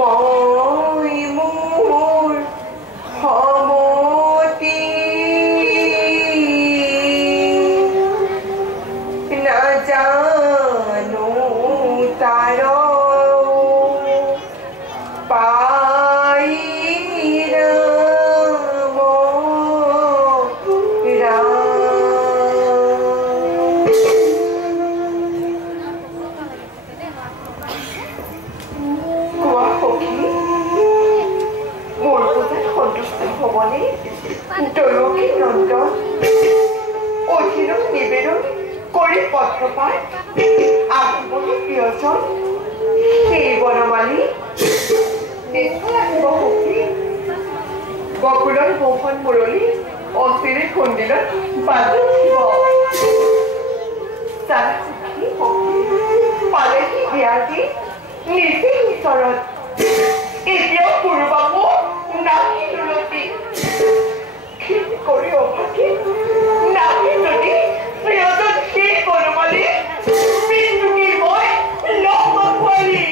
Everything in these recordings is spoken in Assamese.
মই মোৰ সমতি নাজানো তাৰ বকুলৰ বৌখন মুৰলি অচিৰে খুন্দিলত বাজু পালেহি বিয়াজি নিজে ওচৰত এতিয়াও পুৰুবাবু নাহি লুলতি খেতি কৰি অভাগী নাহি যদি প্ৰিয়জন সেই বনমালী পিন্ধুকি মই লগ পোৱালি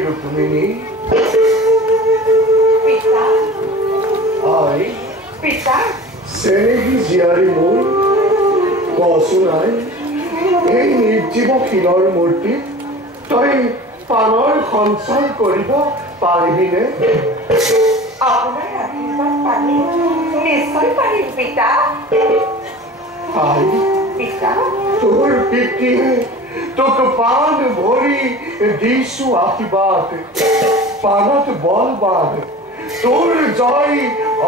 Rukmini. Pita. Ai. Pita. Senegi ziari mur. Kosunai. Ei nirjibo khilor murti. Toi panor khonsar koribo paribine. Apunar abirbad pani. Nischoi parim pita. Ai. Pita. Tor pitiye. তোক পান ভরি দিশু আশীর্বাদ পানত বলবাদ তোর জয়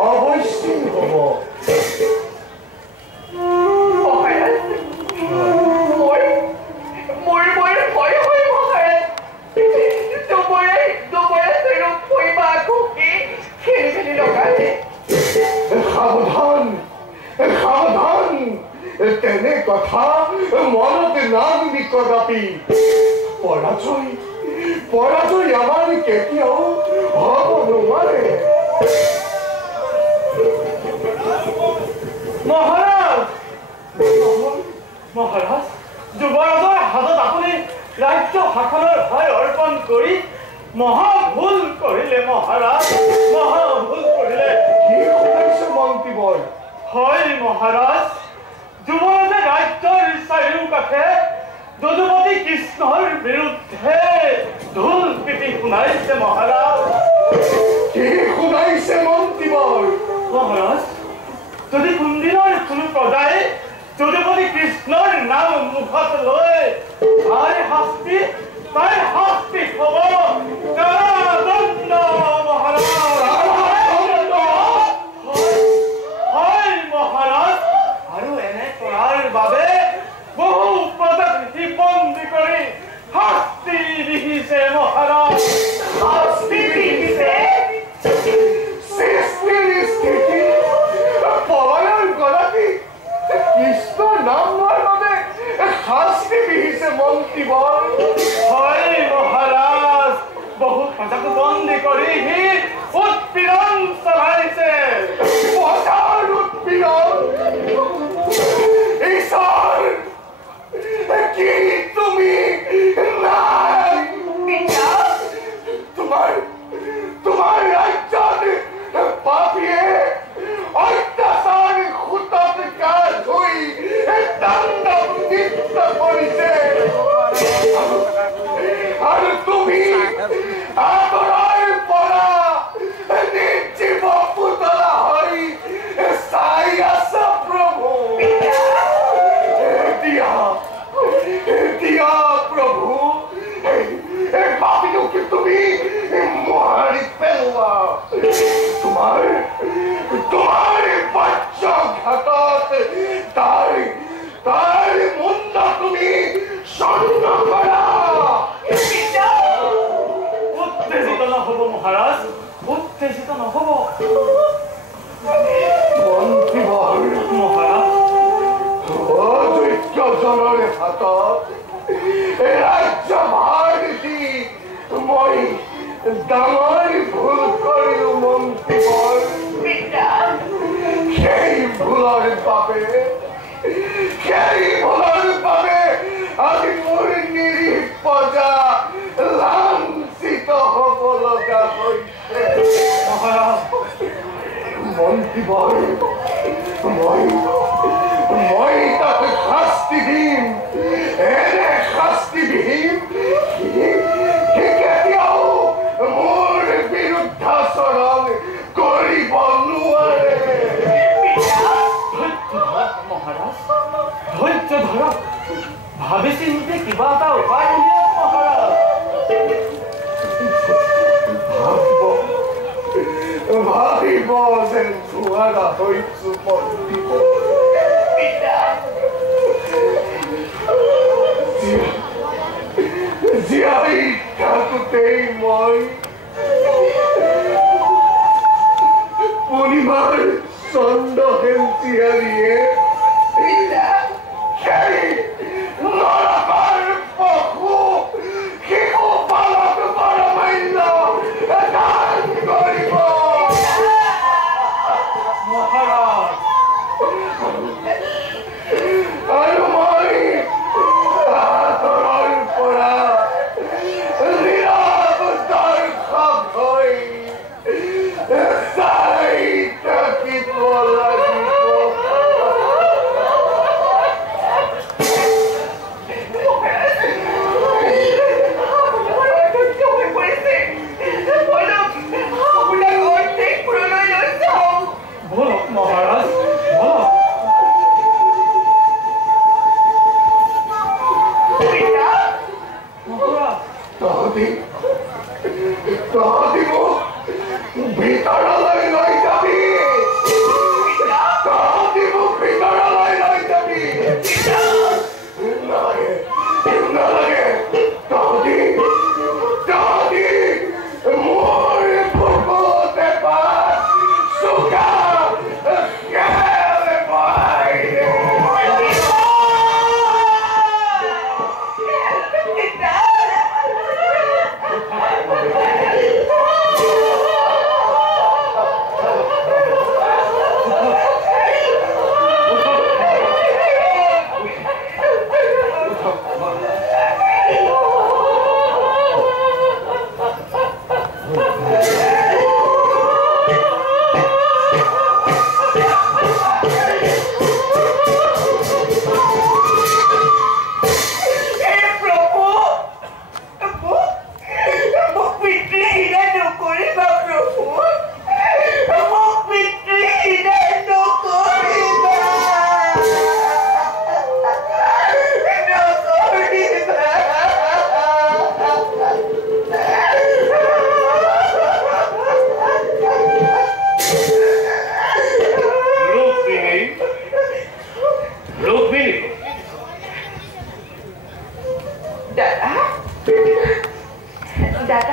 অবশ্যই হব সাবধান সাবধান তেনে কথা মনত নাগবি কদাপি পরাজয় পরাজয় আমার কেতিয়াও হব নোৱাৰে মহাৰাজ মহাৰাজ যুবৰাজৰ হাতত আপুনি ৰাজ্য শাসনৰ ভাৰ অৰ্পণ কৰি মহা ভুল কৰিলে মহাৰাজ মহা ভুল কৰিলে কি শুনাইছে মন্ত্ৰীবৰ হয় মহাৰাজ যুৱৰাজে ৰাজ্যৰ চাৰিওকাষে যদুমতী কৃষ্ণৰ বিৰুদ্ধে ঢোল পিটি শুনাইছে মহাৰাজ কি শুনাইছে মন্ত্ৰীবৰ মহাৰাজ যদি কোনদিনৰ কোনো প্ৰজাই যদুমতী কৃষ্ণৰ নাম মুখত লৈ তাৰ শাস্তি হ'ব কাৰাদণ্ড মহাৰাজ হয় মহাৰাজ আৰু এনে কৰাৰ বাবে বহু প্ৰজাক বন্দী কৰি শাস্তি বিহিছে মহাৰাজ শাস্তি বিহিছে পলায়ন গৰাকী কৃষ্ণৰ নাম লোৱাৰ বাবে শাস্তি বিহিছে মন্ত্ৰীবৰ হয় মহাৰাজ বহু প্ৰজাক বন্দী কৰি সি উৎপীড়ন চলাইছে প্ৰজাৰ উৎপীড়ন ঈশ্বৰ কি তুমি নাই তোমাৰ ৰাজ্যত পাপীয়ে অত্যাচাৰ সূতত গা ধুই তাণ্ডৱ নৃত্য কৰিছে আৰু তুমি আদৰৰ পৰা নিৰ্জীৱ পুতলা দুজনৰে হাতত ৰাজ্যভাৰ দি মই ডাঙৰ ভুল কৰিলো মন্ত্ৰীবৰ। সেই ভুলৰ বাবে আজি মোৰ নিৰীহ প্ৰজা লাঞ্ছিত হ'ব লগা হৈছে। মন্ত্ৰীবৰ, মই তাক শাস্তি দিম, এনে শাস্তি দিম সি কেতিয়াও মোৰ বিৰুদ্ধাচৰণ কৰিব নোৱাৰে। মহাৰাজ ধৈৰ্য ধৰক, ভাবি চিন্তি কিবা এটা উপায় উলিয়াওক মহাৰাজ। ভাবিব যেন নোৱাৰা হৈছো মন্ত্ৰীব। জীয়াই থাকোঁতেই মই পূৰ্ণিমাৰ চন্দ্ৰহেন জীয়াৰীয়ে সেই নৰকৰ পশু শিশু পালক বৰমাল্য দান কৰিব। মহাৰাজ আৰু মই আঁতৰৰ পৰা নীৰৱ দৰ্শক হৈ চাই থাকিব লাগিব। বলক মহাৰাজ, বলক। তহঁতি মোক ভিতৰলৈ লৈ যাবি, তহঁতি মোক ভিতৰলৈ লৈ যাবি। নালাগে, তহঁতি মোৰ বুকুতে পাত চুকা Dada?